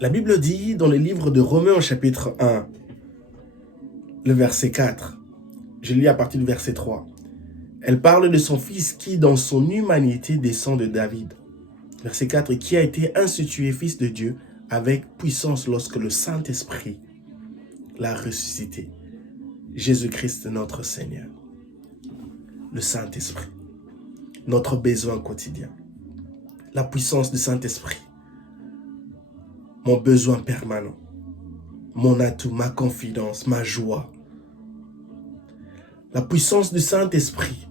La Bible dit dans le livre de Romains au chapitre 1, le verset 4, je lis à partir du verset 3. Elle parle de son fils qui, dans son humanité, descend de David. Verset 4, qui a été institué fils de Dieu avec puissance lorsque le Saint-Esprit l'a ressuscité. Jésus-Christ notre Seigneur. Le Saint-Esprit. Notre besoin quotidien. La puissance du Saint-Esprit. Mon besoin permanent. Mon atout, ma confidence, ma joie. La puissance du Saint-Esprit.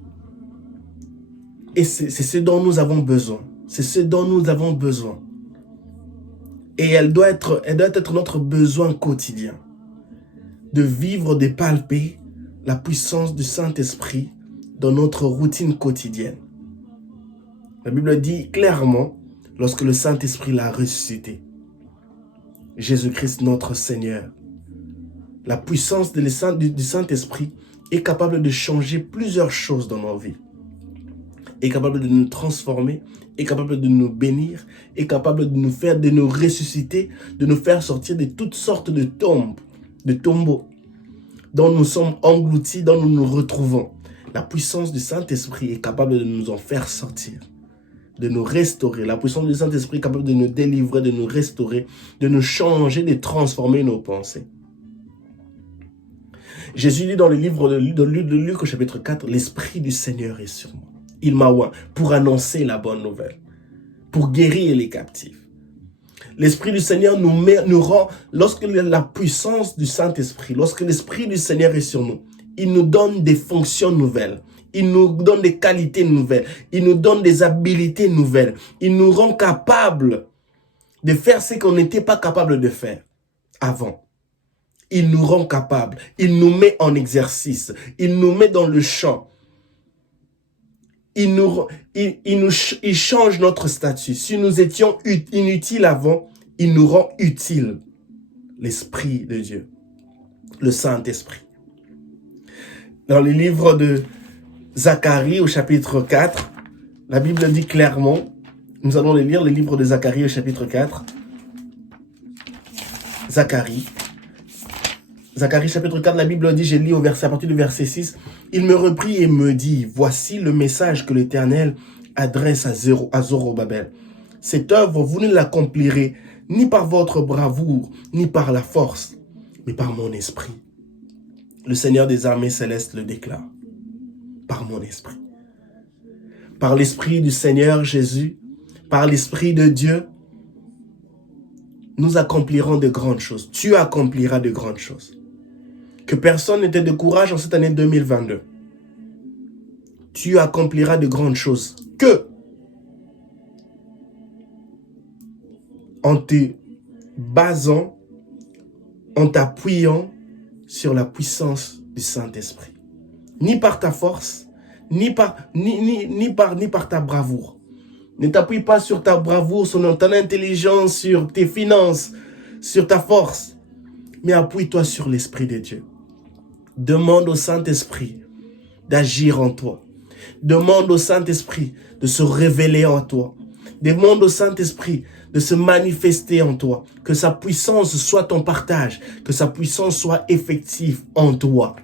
Et c'est ce dont nous avons besoin. C'est ce dont nous avons besoin. Et elle doit être notre besoin quotidien. De vivre, de palper la puissance du Saint-Esprit dans notre routine quotidienne. La Bible dit clairement, lorsque le Saint-Esprit l'a ressuscité, Jésus-Christ notre Seigneur, la puissance du Saint-Esprit est capable de changer plusieurs choses dans nos vies. Est capable de nous transformer, est capable de nous bénir, est capable de nous ressusciter, de nous faire sortir de toutes sortes de tombeaux, dont nous sommes engloutis, dont nous nous retrouvons. La puissance du Saint-Esprit est capable de nous en faire sortir, de nous restaurer. La puissance du Saint-Esprit est capable de nous délivrer, de nous restaurer, de nous changer, de transformer nos pensées. Jésus dit dans le livre de Luc au chapitre 4, « L'Esprit du Seigneur est sur moi. Il m'a oint pour annoncer la bonne nouvelle, pour guérir les captifs. » L'Esprit du Seigneur nous rend, lorsque la puissance du Saint-Esprit, lorsque l'Esprit du Seigneur est sur nous, il nous donne des fonctions nouvelles, il nous donne des qualités nouvelles, il nous donne des habilités nouvelles, il nous rend capables de faire ce qu'on n'était pas capable de faire avant. Il nous rend capables, il nous met en exercice, il nous met dans le champ. Il change notre statut. Si nous étions inutiles avant, il nous rend utiles. L'Esprit de Dieu, le Saint-Esprit. Dans le livre de Zacharie au chapitre 4, la Bible dit clairement, nous allons lire le livre de Zacharie au chapitre 4. Zacharie chapitre 4, la Bible dit, je lis à partir du verset 6, « Il me reprit et me dit, voici le message que l'Éternel adresse à Zorobabel. Cette œuvre, vous ne l'accomplirez ni par votre bravoure, ni par la force, mais par mon esprit. » Le Seigneur des armées célestes le déclare. Par mon esprit. Par l'esprit du Seigneur Jésus, par l'esprit de Dieu, nous accomplirons de grandes choses. Tu accompliras de grandes choses. Que personne n'ait de courage en cette année 2022. Tu accompliras de grandes choses. Que, en te basant, en t'appuyant sur la puissance du Saint-Esprit. Ni par ta force, ni par ta bravoure. Ne t'appuie pas sur ta bravoure, sur ton intelligence, sur tes finances, sur ta force. Mais appuie-toi sur l'Esprit de Dieu. Demande au Saint-Esprit d'agir en toi. Demande au Saint-Esprit de se révéler en toi. Demande au Saint-Esprit de se manifester en toi. Que sa puissance soit ton partage. Que sa puissance soit effective en toi.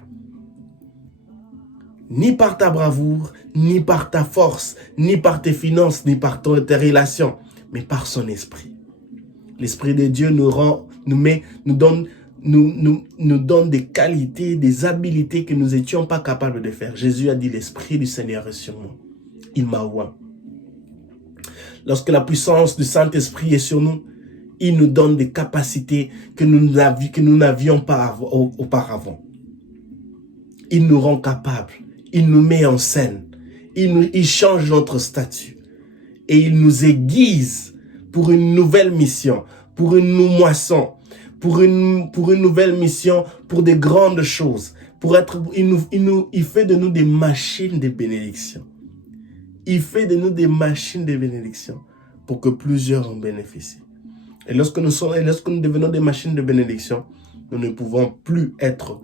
Ni par ta bravoure, ni par ta force, ni par tes finances, ni par tes relations, mais par son esprit. L'Esprit de Dieu nous donne des qualités, des habilités que nous n'étions pas capables de faire. Jésus a dit, l'Esprit du Seigneur est sur moi. Il m'a oint. Lorsque la puissance du Saint-Esprit est sur nous, il nous donne des capacités que nous n'avions pas auparavant. Il nous rend capables. Il nous met en scène. Il change notre statut. Et il nous aiguise pour une nouvelle mission, pour une moisson, pour une nouvelle mission, pour des grandes choses. Il fait de nous des machines de bénédiction. Il fait de nous des machines de bénédiction pour que plusieurs en bénéficient. Et lorsque nous devenons des machines de bénédiction, nous ne pouvons plus être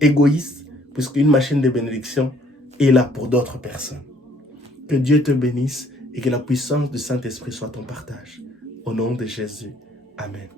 égoïstes, puisqu'une machine de bénédiction est là pour d'autres personnes. Que Dieu te bénisse et que la puissance du Saint-Esprit soit ton partage. Au nom de Jésus. Amen.